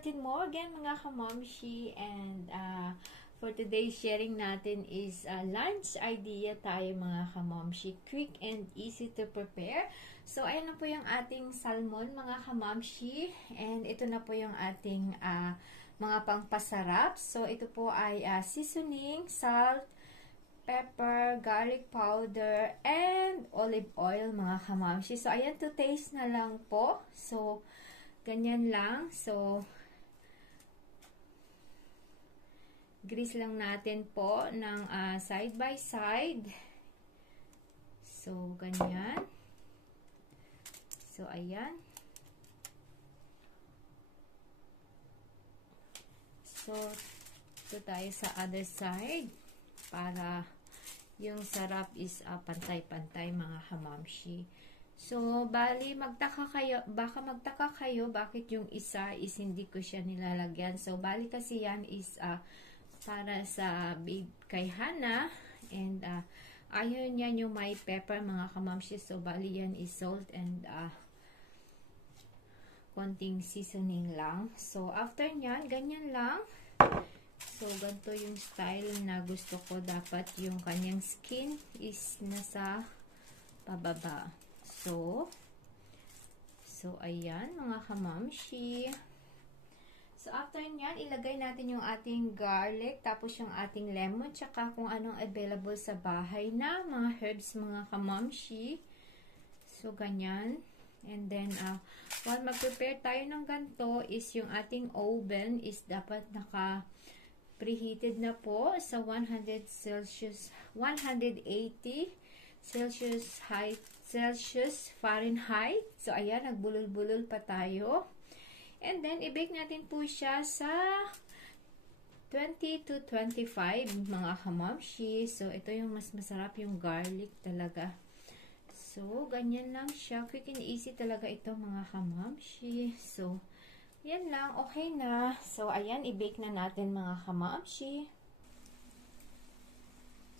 natin mo again mga kamamshi, and for today's sharing natin is lunch idea tayo mga kamamshi. Quick and easy to prepare. So ayan na po yung ating salmon mga kamamshi, and ito na po yung ating mga pangpasarap. So ito po ay seasoning, salt, pepper, garlic powder, and olive oil mga kamamshi. So ayan, to taste na lang po. So ganyan lang. So, grease lang natin po ng side by side. So, ganyan. So, ayan. So, ito tayo sa other side para yung sarap is pantay-pantay mga kamamshi. So, bali, baka magtaka kayo bakit yung isa is hindi ko siya nilalagyan. So, bali kasi yan is para sa kay Hana, and ayun yan yung may pepper mga kamamshi. So, bali yan is salt and konting seasoning lang. So, after nyan, ganyan lang. So, ganito yung style na gusto ko. Dapat yung kanyang skin is nasa pababa. So, ayan mga kamamshi. So, after nyan, ilagay natin yung ating garlic, tapos yung ating lemon, tsaka kung anong available sa bahay na mga herbs mga kamamshi. So, ganyan. And then, while mag-prepare tayo ng ganito, is yung ating oven is dapat preheated na po sa 100 Celsius, 180 Celsius Fahrenheit. So, ayan, nagbulol-bulol pa tayo. And then, i-bake natin po siya sa 20 to 25 mga kamamshi. So, ito yung mas masarap, yung garlic talaga. So, ganyan lang siya. Quick and easy talaga ito mga kamamshi. So, yan lang. Okay na. So, ayan, i-bake na natin mga kamamshi.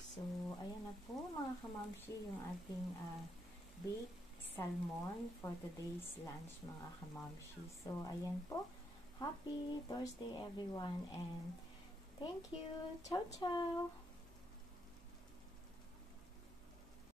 So, ayan na po mga kamamshi yung ating baked salmon for today's lunch mga kamamshi. So, ayan po. Happy Thursday everyone, and thank you. Ciao, ciao!